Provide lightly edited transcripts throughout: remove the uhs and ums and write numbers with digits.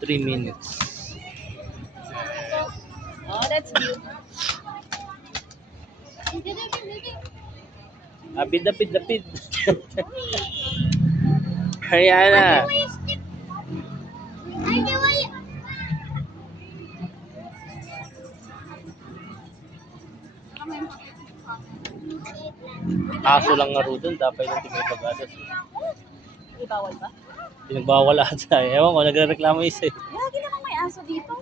Three minutes. Oh, that's cute. Lapid. Ayan na. Aso lang nga ro doon, dapat yung tingin Di bawal ba? Pinagbawal ata. Ewan ko, nagre-reklamo isa eh. Lagi namang may aso dito.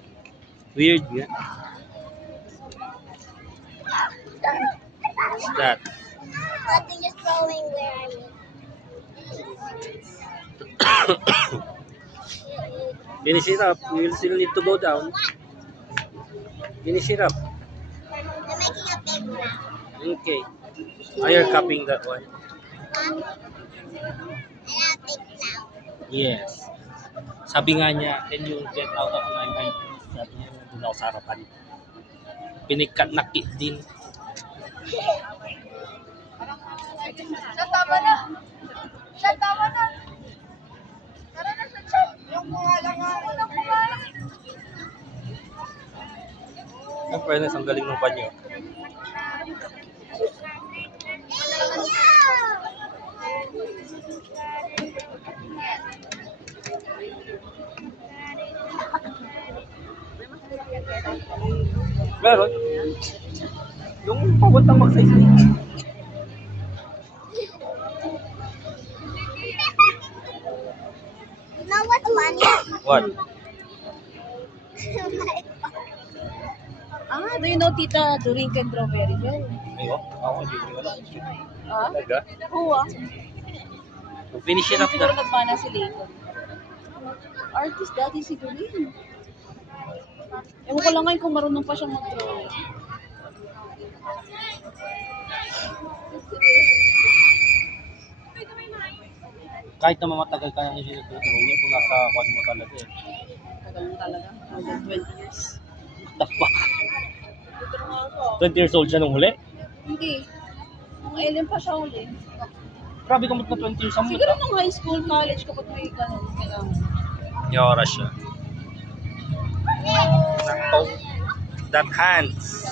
Weird nga. What's that? Nothing, just throwing where I live. Finish it up. We will still need to go down. Finish it up. I'm making a big round. Okay. Are you copying that one? And a big cloud. Yes. Sabi nga niya, can you get out of my mind? Sabi niya, doon ako sa harapan. Pinikat-nakit din. Tama na. Tama na. Tara na sa chat. Yung kungalang nga. Ang fairness, ang galing ng panyo. Meron. Yung pabuntang magsaysay. You know what's funny? What? Do you know Tita Doreen and Strawberry Bell? Ayo, ako hindi ko alam. Ah? Talaga? Oo ah. Finish it up Siguro na. nagmana si Layton. Artist dati si Doreen. Ewan ko lang ngayon kung marunong pa siyang mag-drawing. Kahit na matagal ka nang sinuturo kung nasa kwan mo talaga eh. Tagal mo talaga. More than 20 years. What the fuck? 20 years old siya nung huli? Hindi. Nung Ellen pa siya uli. Grabe kung ba't na 20 years ang Siguro nung high school, college, kapag may ganun. Kailangan. May oras siya. Nakto. That hands.